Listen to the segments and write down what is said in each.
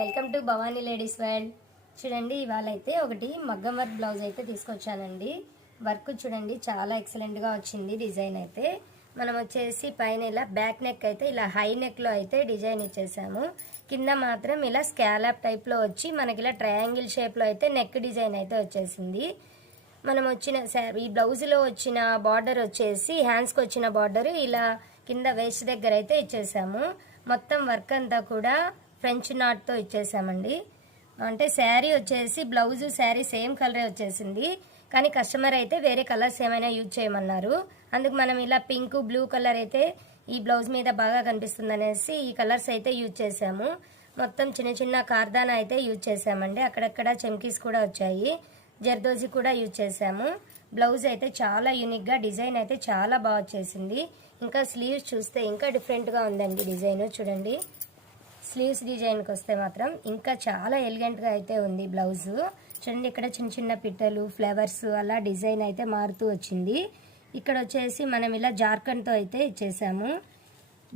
Welcome to Bhavani ladies world. చూడండి, ఇవాళ అయితే ఒకటి మగ్గం వర్క్ బ్లౌజ్ అయితే తీసుకొచ్చానండి. వర్క్ చూడండి చాలా ఎక్సలెంట్గా వచ్చింది. డిజైన్ అయితే మనం వచ్చేసి పైన ఇలా బ్యాక్ నెక్ అయితే ఇలా హై నెక్లో అయితే డిజైన్ ఇచ్చేసాము. కింద మాత్రం ఇలా స్కాలప్ టైప్లో వచ్చి మనకి ఇలా ట్రయాంగిల్ షేప్లో అయితే నెక్ డిజైన్ అయితే వచ్చేసింది. మనం వచ్చిన ఈ బ్లౌజ్లో వచ్చిన బార్డర్ వచ్చేసి హ్యాండ్స్కి వచ్చిన బార్డర్ ఇలా కింద వేస్ట్ దగ్గర అయితే ఇచ్చేసాము. మొత్తం వర్క్ అంతా కూడా ఫ్రెంచ్ నాట్తో ఇచ్చేసామండి. అంటే శారీ వచ్చేసి బ్లౌజు శారీ సేమ్ కలరే వచ్చేసింది, కానీ కస్టమర్ అయితే వేరే కలర్స్ ఏమైనా యూజ్ చేయమన్నారు. అందుకు మనం ఇలా పింక్ బ్లూ కలర్ అయితే ఈ బ్లౌజ్ మీద బాగా కనిపిస్తుంది అనేసి ఈ కలర్స్ అయితే యూజ్ చేసాము. మొత్తం చిన్న చిన్న కార్దానా అయితే యూజ్ చేసామండి. అక్కడక్కడ చెమ్కీస్ కూడా వచ్చాయి, జర్దోజీ కూడా యూజ్ చేసాము. బ్లౌజ్ అయితే చాలా యూనిక్గా డిజైన్ అయితే చాలా బాగా వచ్చేసింది. ఇంకా స్లీవ్స్ చూస్తే ఇంకా డిఫరెంట్గా ఉందండి డిజైన్. చూడండి, స్లీవ్స్ డిజైన్కి వస్తే మాత్రం ఇంకా చాలా ఎలిగెంట్గా అయితే ఉంది బ్లౌజ్. చూడండి, ఇక్కడ చిన్న చిన్న పిట్టలు ఫ్లవర్స్ అలా డిజైన్ అయితే మారుతూ వచ్చింది. ఇక్కడ వచ్చేసి మనం ఇలా జార్ఖండ్తో అయితే ఇచ్చేసాము.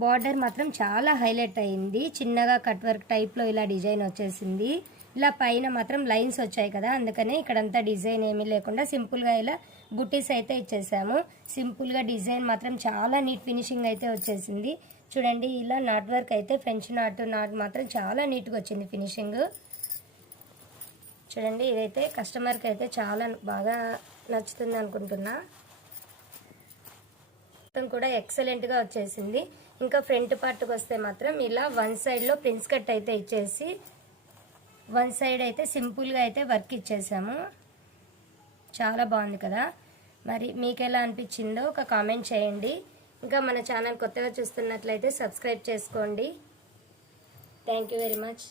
బార్డర్ మాత్రం చాలా హైలైట్ అయింది. చిన్నగా కట్ వర్క్ టైప్లో ఇలా డిజైన్ వచ్చేసింది. ఇలా పైన మాత్రం లైన్స్ వచ్చాయి కదా, అందుకనే ఇక్కడంతా డిజైన్ ఏమీ లేకుండా సింపుల్గా ఇలా బుట్టీస్ అయితే ఇచ్చేసాము. సింపుల్గా డిజైన్ మాత్రం చాలా నీట్ ఫినిషింగ్ అయితే వచ్చేసింది. చూడండి, ఇలా నాట్ వర్క్ అయితే ఫ్రెంచ్ నాట్ మాత్రం చాలా నీట్గా వచ్చింది ఫినిషింగ్. చూడండి, ఇదైతే కస్టమర్కి అయితే చాలా బాగా నచ్చుతుంది అనుకుంటున్నా. మొత్తం కూడా ఎక్సలెంట్గా వచ్చేసింది. ఇంకా ఫ్రంట్ పార్ట్కి వస్తే మాత్రం ఇలా వన్ సైడ్లో ప్రిన్స్ కట్ అయితే ఇచ్చేసి వన్ సైడ్ అయితే సింపుల్గా అయితే వర్క్ ఇచ్చేసాము. చాలా బాగుంది కదా. మరి మీకు ఎలా అనిపించిందో ఒక కామెంట్ చేయండి. ఇంకా మన ఛానల్ కొత్తగా చూస్తున్నట్లయితే సబ్స్క్రైబ్ చేసుకోండి. Thank you very much.